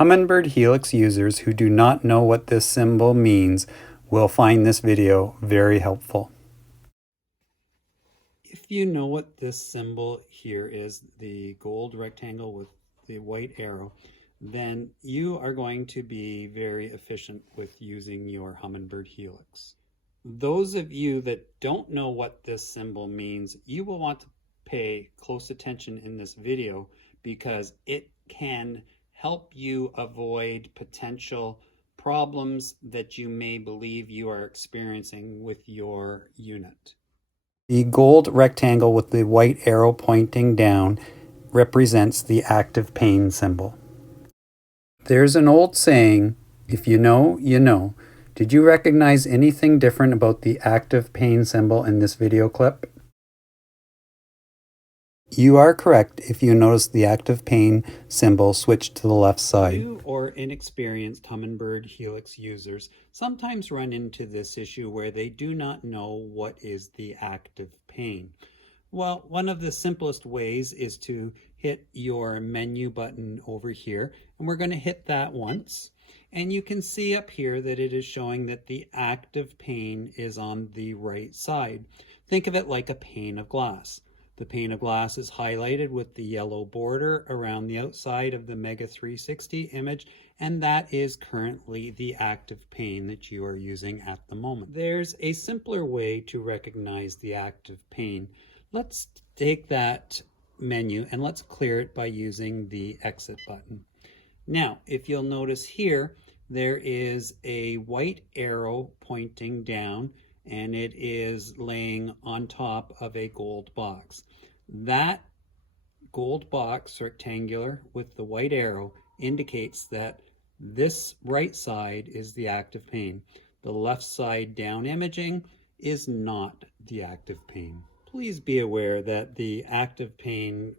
Humminbird Helix users who do not know what this symbol means will find this video very helpful. If you know what this symbol here is, the gold rectangle with the white arrow, then you are going to be very efficient with using your Humminbird Helix. Those of you that don't know what this symbol means, you will want to pay close attention in this video because it can help you avoid potential problems that you may believe you are experiencing with your unit. The gold rectangle with the white arrow pointing down represents the active pain symbol. There's an old saying, if you know, you know. Did you recognize anything different about the active pain symbol in this video clip? You are correct if you notice the active pain symbol switched to the left side. New or inexperienced Humminbird Helix users sometimes run into this issue where they do not know what is the active pain. Well, one of the simplest ways is to hit your menu button over here, and we're going to hit that once. And you can see up here that it is showing that the active pane is on the right side. Think of it like a pane of glass. The pane of glass is highlighted with the yellow border around the outside of the Mega 360 image, and that is currently the active pane that you are using at the moment. There's a simpler way to recognize the active pane. Let's take that menu and let's clear it by using the exit button. Now, if you'll notice here, there is a white arrow pointing down, and it is laying on top of a gold box. That gold box, rectangular with the white arrow, indicates that this right side is the active pane. The left side down imaging is not the active pane. Please be aware that the active pane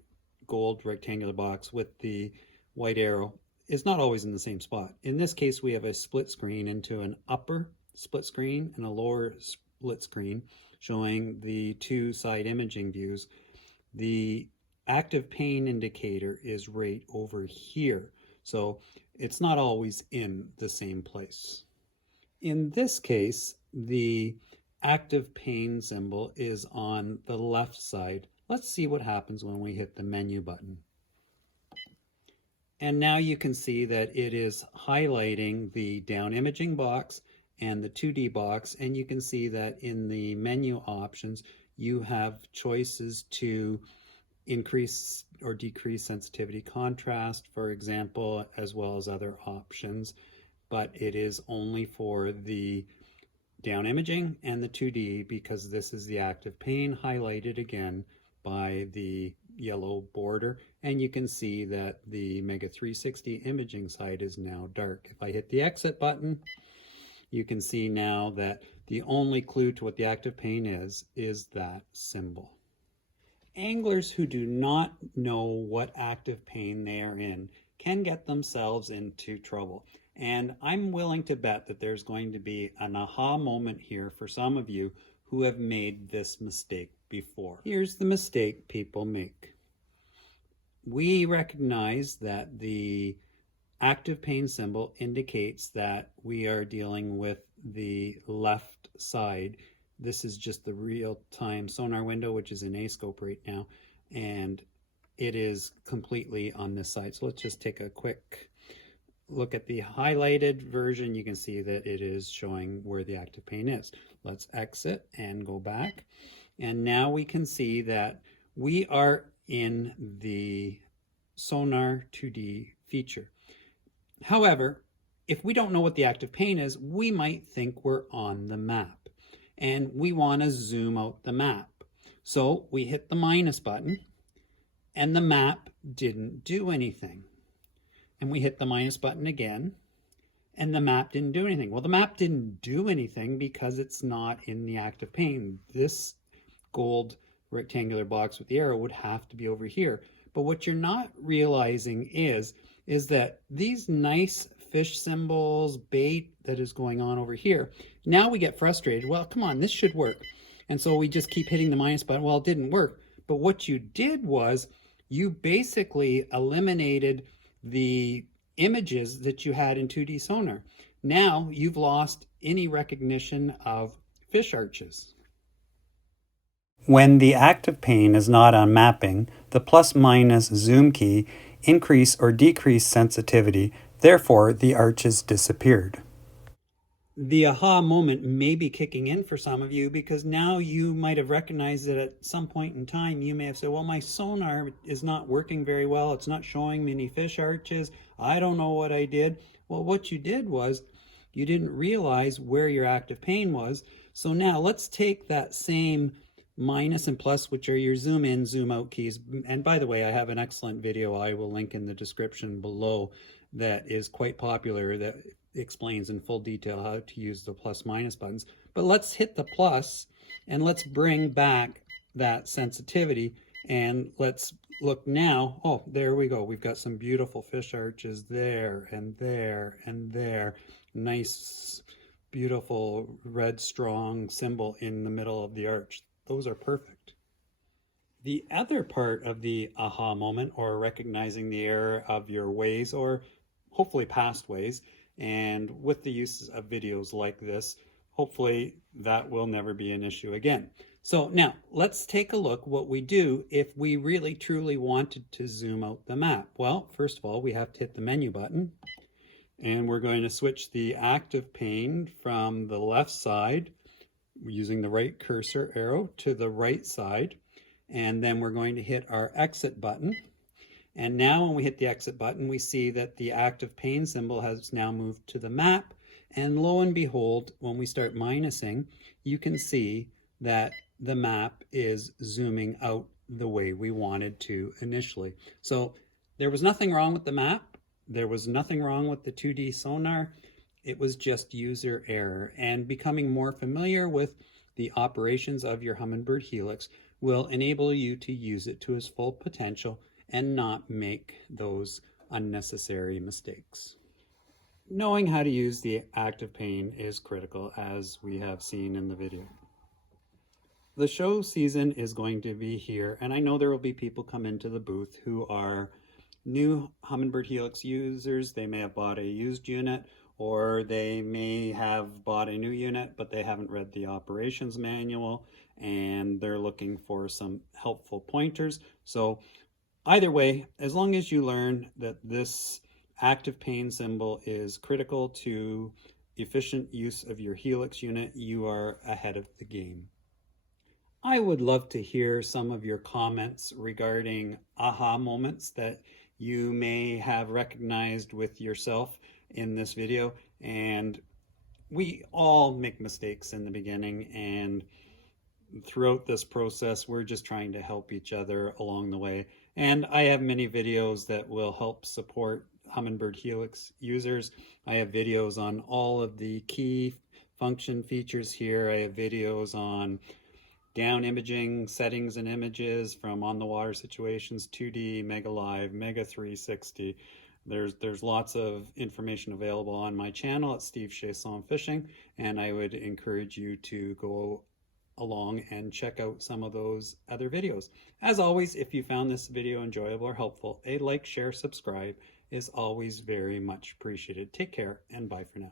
gold rectangular box with the white arrow is not always in the same spot. In this case, we have a split screen into an upper split screen and a lower split screen showing the two side imaging views. The active pain indicator is right over here, so it's not always in the same place. In this case, the active pain symbol is on the left side. Let's see what happens when we hit the menu button. And now you can see that it is highlighting the down imaging box and the 2D box, and you can see that in the menu options you have choices to increase or decrease sensitivity contrast, for example, as well as other options, but it is only for the down imaging and the 2D because this is the active pane highlighted again by the yellow border, and you can see that the Mega 360 imaging side is now dark. If I hit the exit button, you can see now that the only clue to what the active pane is that symbol. Anglers who do not know what active pane they are in can get themselves into trouble. And I'm willing to bet that there's going to be an aha moment here for some of you who have made this mistake before. Here's the mistake people make. We recognize that the active pane symbol indicates that we are dealing with the left side. This is just the real-time sonar window, which is in A-scope right now, and it is completely on this side. So let's just take a quick look at the highlighted version. You can see that it is showing where the active pane is. Let's exit and go back. And now we can see that we are in the sonar 2D feature. However, if we don't know what the active pane is, we might think we're on the map and we want to zoom out the map. So we hit the minus button and the map didn't do anything. And we hit the minus button again and the map didn't do anything. Well, the map didn't do anything because it's not in the active pane. This gold rectangular box with the arrow would have to be over here. But what you're not realizing is that these nice fish symbols, bait that is going on over here, now we get frustrated. Well, come on, this should work. And so we just keep hitting the minus button. Well, it didn't work. But what you did was you basically eliminated the images that you had in 2D sonar. Now you've lost any recognition of fish arches. When the active pane is not on mapping, the plus-minus zoom key increase or decrease sensitivity, therefore the arches disappeared. The aha moment may be kicking in for some of you because now you might have recognized that at some point in time you may have said, well, my sonar is not working very well, it's not showing me any fish arches, I don't know what I did. Well, what you did was you didn't realize where your active pane was. So now let's take that same minus and plus, which are your zoom in, zoom out keys. And by the way, I have an excellent video I will link in the description below that is quite popular that explains in full detail how to use the plus minus buttons. But let's hit the plus and let's bring back that sensitivity, and let's look now. Oh, there we go. We've got some beautiful fish arches there and there and there. Nice, beautiful red strong symbol in the middle of the arch. Those are perfect. The other part of the aha moment, or recognizing the error of your ways, or hopefully past ways, and with the use of videos like this, hopefully that will never be an issue again. So now let's take a look what we do if we really truly wanted to zoom out the map. Well, first of all, we have to hit the menu button, and we're going to switch the active pane from the left side using the right cursor arrow to the right side, and then we're going to hit our exit button. And now when we hit the exit button, we see that the active pane symbol has now moved to the map, and lo and behold, when we start minusing, you can see that the map is zooming out the way we wanted to initially. So there was nothing wrong with the map, there was nothing wrong with the 2D sonar. It was just user error, and becoming more familiar with the operations of your Humminbird Helix will enable you to use it to its full potential and not make those unnecessary mistakes. Knowing how to use the active pane is critical, as we have seen in the video. The show season is going to be here, and I know there will be people come into the booth who are new Humminbird Helix users. They may have bought a used unit, or they may have bought a new unit, but they haven't read the operations manual, and they're looking for some helpful pointers. So either way, as long as you learn that this active pane symbol is critical to efficient use of your Helix unit, you are ahead of the game. I would love to hear some of your comments regarding aha moments that you may have recognized with yourself in this video. And we all make mistakes in the beginning, and throughout this process we're just trying to help each other along the way. And I have many videos that will help support Humminbird Helix users. I have videos on all of the key function features here. I have videos on down imaging, settings and images from on the water situations, 2D, Mega Live, Mega 360. There's lots of information available on my channel at Steve Chasson Fishing, and I would encourage you to go along and check out some of those other videos. As always, if you found this video enjoyable or helpful, a like, share, subscribe is always very much appreciated. Take care, and bye for now.